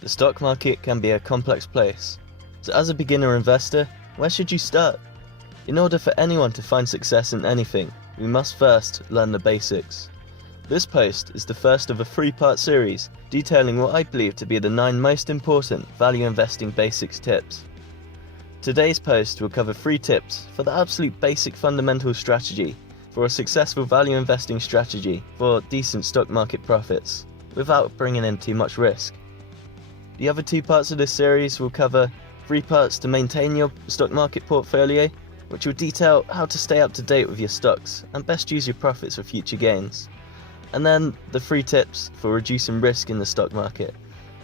The stock market can be a complex place. So as a beginner investor, where should you start? In order for anyone to find success in anything, we must first learn the basics. This post is the first of a 3-part series detailing what I believe to be the 9 most important value investing basics tips. Today's post will cover 3 tips for the absolute basic fundamental strategy for a successful value investing strategy for decent stock market profits, without bringing in too much risk. The other 2 parts of this series will cover 3 parts to maintain your stock market portfolio, which will detail how to stay up to date with your stocks and best use your profits for future gains. And then the 3 tips for reducing risk in the stock market,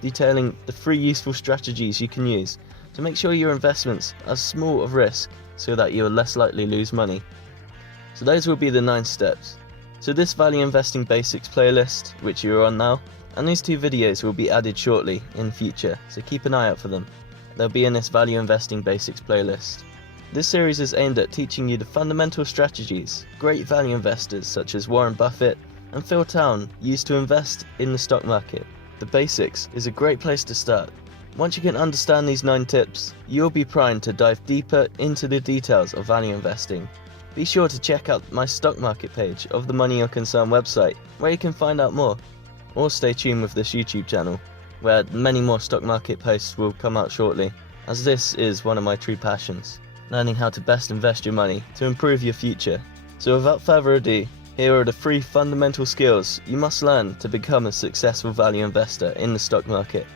detailing the 3 useful strategies you can use to make sure your investments are small of risk so that you are less likely to lose money. So those will be the 9 steps. So this value investing basics playlist, which you are on now, and these 2 videos will be added shortly in future, so keep an eye out for them. They'll be in this value investing basics playlist. This series is aimed at teaching you the fundamental strategies great value investors such as Warren Buffett and Phil Town use to invest in the stock market. The basics is a great place to start. Once you can understand these 9 tips, you'll be primed to dive deeper into the details of value investing. Be sure to check out my stock market page of the Money Your Concern website, where you can find out more. Or stay tuned with this YouTube channel, where many more stock market posts will come out shortly, as this is one of my true passions, learning how to best invest your money to improve your future. So without further ado, here are the 3 fundamental skills you must learn to become a successful value investor in the stock market.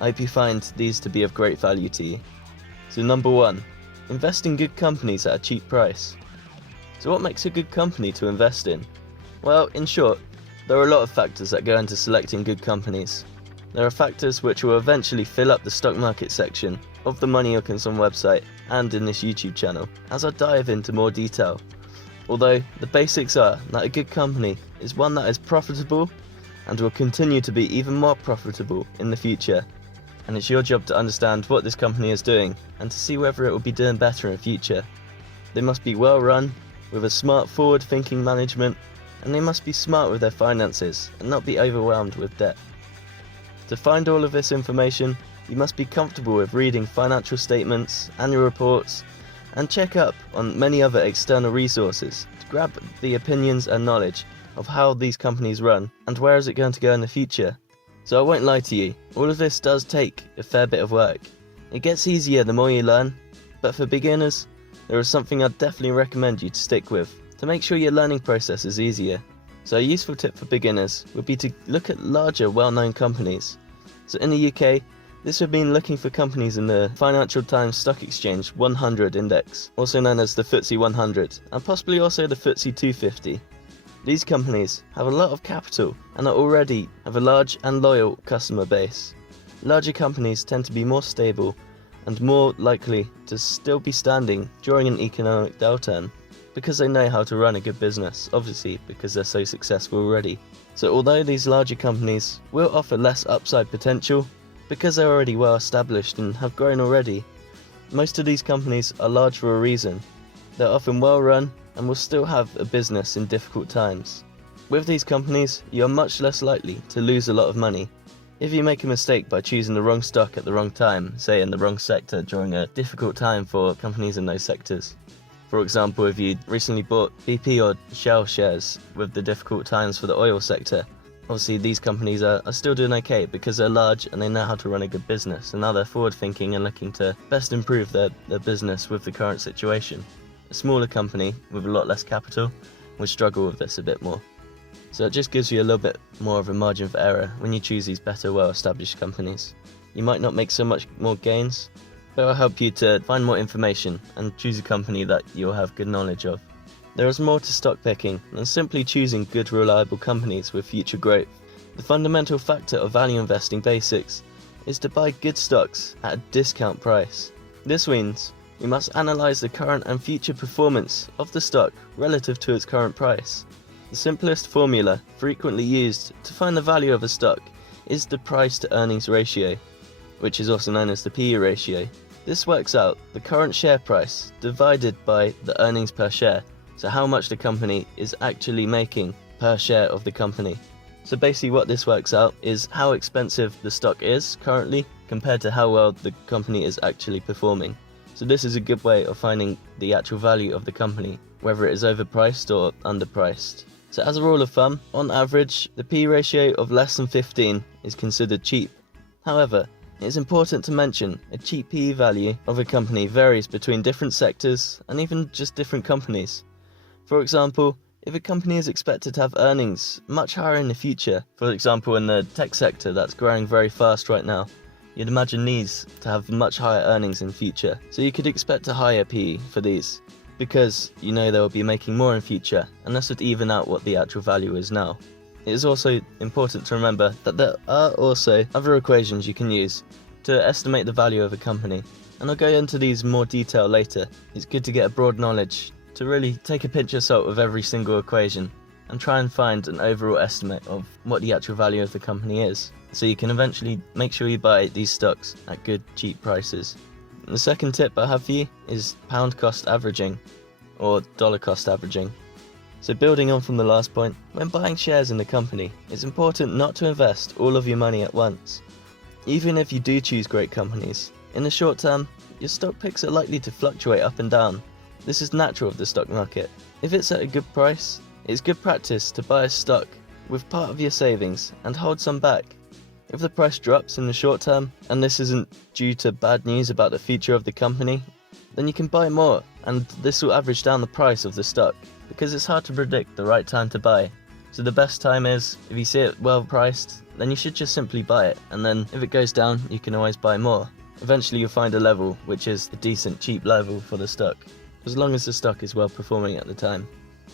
I hope you find these to be of great value to you. So number 1, invest in good companies at a cheap price. So what makes a good company to invest in? Well, in short, there are a lot of factors that go into selecting good companies. There are factors which will eventually fill up the stock market section of the Money Your Concern website and in this YouTube channel, as I dive into more detail. Although the basics are that a good company is one that is profitable and will continue to be even more profitable in the future. And it's your job to understand what this company is doing and to see whether it will be doing better in future. They must be well run, with a smart forward-thinking management, and they must be smart with their finances and not be overwhelmed with debt. To find all of this information, you must be comfortable with reading financial statements, annual reports, and check up on many other external resources to grab the opinions and knowledge of how these companies run and where is it going to go in the future. So I won't lie to you, all of this does take a fair bit of work. It gets easier the more you learn, but for beginners, there is something I'd definitely recommend you to stick with to make sure your learning process is easier. So a useful tip for beginners would be to look at larger well-known companies. So in the UK, this would mean looking for companies in the Financial Times Stock Exchange 100 index, also known as the FTSE 100, and possibly also the FTSE 250. These companies have a lot of capital and already have a large and loyal customer base. Larger companies tend to be more stable and more likely to still be standing during an economic downturn because they know how to run a good business, obviously because they're so successful already. So although these larger companies will offer less upside potential because they're already well established and have grown already, most of these companies are large for a reason. They're often well run and will still have a business in difficult times. With these companies, you are much less likely to lose a lot of money. If you make a mistake by choosing the wrong stock at the wrong time, say in the wrong sector during a difficult time for companies in those sectors. For example, if you recently bought BP or Shell shares with the difficult times for the oil sector, obviously these companies are still doing okay because they're large and they know how to run a good business, and now they're forward thinking and looking to best improve their business with the current situation. A smaller company with a lot less capital would struggle with this a bit more. So it just gives you a little bit more of a margin for error when you choose these better, well-established companies. You might not make so much more gains, but it will help you to find more information and choose a company that you'll have good knowledge of. There is more to stock picking than simply choosing good, reliable companies with future growth. The fundamental factor of value investing basics is to buy good stocks at a discount price. This means we must analyze the current and future performance of the stock relative to its current price. The simplest formula frequently used to find the value of a stock is the price to earnings ratio, which is also known as the PE ratio. This works out the current share price divided by the earnings per share, so how much the company is actually making per share of the company. So basically what this works out is how expensive the stock is currently compared to how well the company is actually performing. So this is a good way of finding the actual value of the company, whether it is overpriced or underpriced. So as a rule of thumb, on average, the P/E ratio of less than 15 is considered cheap. However, it is important to mention a cheap P/E value of a company varies between different sectors and even just different companies. For example, if a company is expected to have earnings much higher in the future, for example in the tech sector that's growing very fast right now, you'd imagine these to have much higher earnings in future. So you could expect a higher P/E for these, because you know they'll be making more in future, and this would even out what the actual value is now. It is also important to remember that there are also other equations you can use to estimate the value of a company, and I'll go into these in more detail later. It's good to get a broad knowledge to really take a pinch of salt with every single equation and try and find an overall estimate of what the actual value of the company is, so you can eventually make sure you buy these stocks at good cheap prices. And the second tip I have for you is pound cost averaging, or dollar cost averaging. So building on from the last point, when buying shares in the company, it's important not to invest all of your money at once. Even if you do choose great companies, in the short term, your stock picks are likely to fluctuate up and down. This is natural of the stock market. If it's at a good price, it's good practice to buy a stock with part of your savings and hold some back. If the price drops in the short term, and this isn't due to bad news about the future of the company, then you can buy more, and this will average down the price of the stock, because it's hard to predict the right time to buy. So the best time is, if you see it well priced, then you should just simply buy it, and then if it goes down, you can always buy more. Eventually you'll find a level which is a decent cheap level for the stock, as long as the stock is well performing at the time.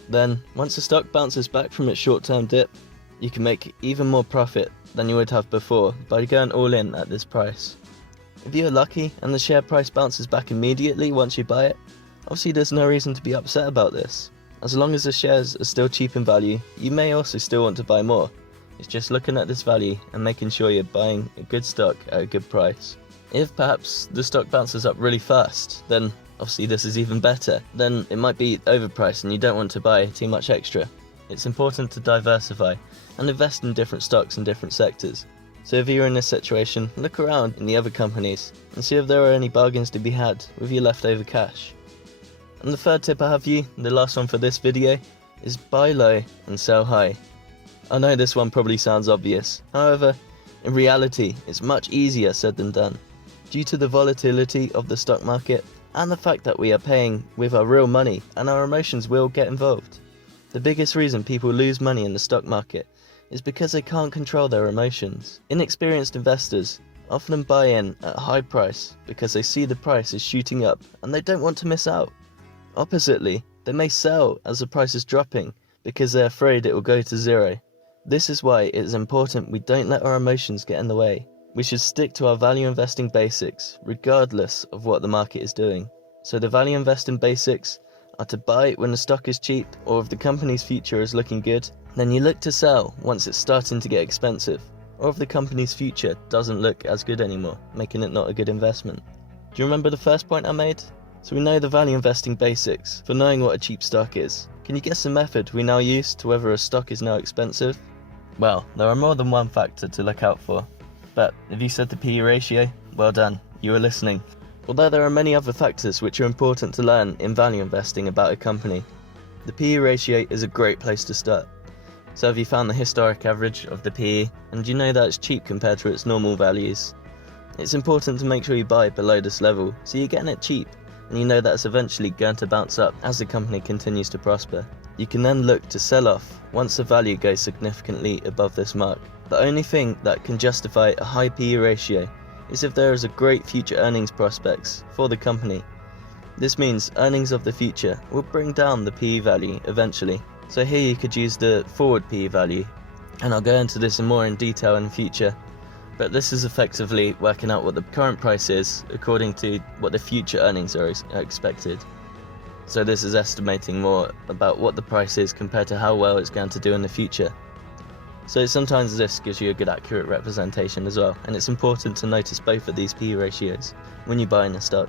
Then, once the stock bounces back from its short-term dip, you can make even more profit than you would have before by going all in at this price. If you're lucky and the share price bounces back immediately once you buy it, obviously there's no reason to be upset about this. As long as the shares are still cheap in value, you may also still want to buy more. It's just looking at this value and making sure you're buying a good stock at a good price. If perhaps the stock bounces up really fast, then obviously this is even better. Then it might be overpriced and you don't want to buy too much extra. It's important to diversify and invest in different stocks in different sectors. So if you're in this situation, look around in the other companies and see if there are any bargains to be had with your leftover cash. And the third tip I have for you, the last one for this video, is buy low and sell high. I know this one probably sounds obvious, however, in reality it's much easier said than done. Due to the volatility of the stock market and the fact that we are paying with our real money and our emotions will get involved. The biggest reason people lose money in the stock market is because they can't control their emotions. Inexperienced investors often buy in at a high price because they see the price is shooting up and they don't want to miss out. Oppositely, they may sell as the price is dropping because they're afraid it will go to zero. This is why it is important we don't let our emotions get in the way. We should stick to our value investing basics regardless of what the market is doing. So the value investing basics are to buy when the stock is cheap, or if the company's future is looking good, then you look to sell once it's starting to get expensive, or if the company's future doesn't look as good anymore, making it not a good investment. Do you remember the first point I made? So we know the value investing basics for knowing what a cheap stock is. Can you guess the method we now use to whether a stock is now expensive? Well, there are more than one factor to look out for, but if you said the P/E ratio, well done, you were listening. Although there are many other factors which are important to learn in value investing about a company, the P/E ratio is a great place to start. So have you found the historic average of the P/E, and you know that it's cheap compared to its normal values? It's important to make sure you buy below this level, so you're getting it cheap, and you know that it's eventually going to bounce up as the company continues to prosper. You can then look to sell off once the value goes significantly above this mark. The only thing that can justify a high P/E ratio is if there is a great future earnings prospects for the company. This means earnings of the future will bring down the P/E value eventually. So here you could use the forward P/E value, and I'll go into this more in detail in the future, but this is effectively working out what the current price is according to what the future earnings are expected. So this is estimating more about what the price is compared to how well it's going to do in the future. So sometimes this gives you a good accurate representation as well, and it's important to notice both of these P/E ratios when you buy in a stock.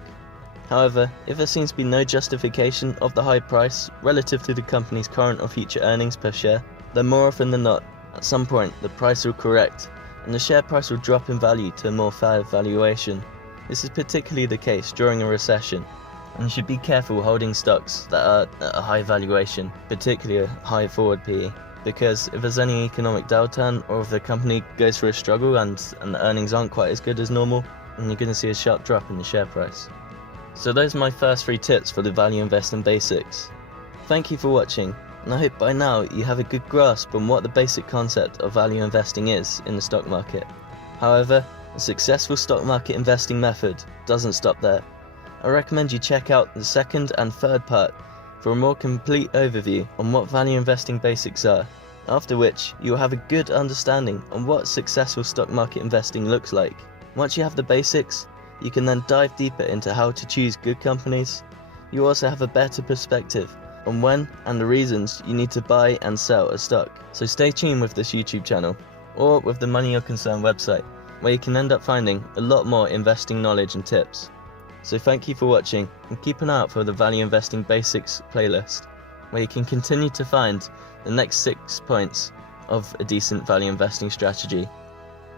However, if there seems to be no justification of the high price relative to the company's current or future earnings per share, then more often than not, At some point, the price will correct, and the share price will drop in value to a more fair valuation. This is particularly the case during a recession, and you should be careful holding stocks that are at a high valuation, particularly a high forward PE, because if there's any economic downturn, or if the company goes through a struggle and the earnings aren't quite as good as normal, then you're going to see a sharp drop in the share price. So those are my first 3 tips for the value investing basics. Thank you for watching, and I hope by now you have a good grasp on what the basic concept of value investing is in the stock market. However, a successful stock market investing method doesn't stop there. I recommend you check out the second and third part for a more complete overview on what value investing basics are, after which you will have a good understanding on what successful stock market investing looks like. Once you have the basics, you can then dive deeper into how to choose good companies. You also have a better perspective on when and the reasons you need to buy and sell a stock. So stay tuned with this YouTube channel, or with the Money You're Concerned website, where you can end up finding a lot more investing knowledge and tips. So thank you for watching, and keep an eye out for the Value Investing Basics playlist, where you can continue to find the next 6 points of a decent value investing strategy.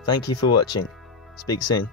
Thank you for watching. Speak soon.